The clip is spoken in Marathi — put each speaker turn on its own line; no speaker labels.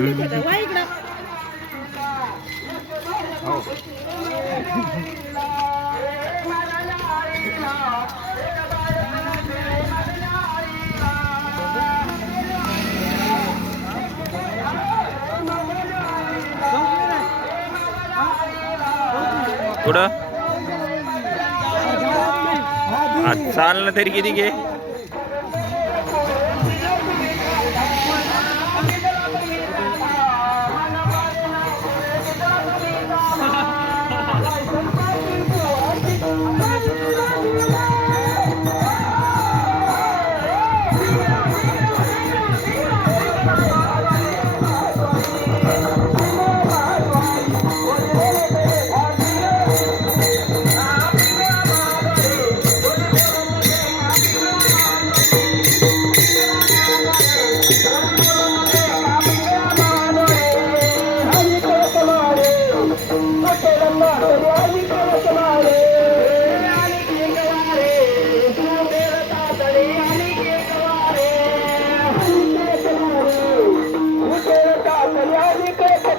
आता वा इकडं.
कुठं? चाल ना तरी किती घे.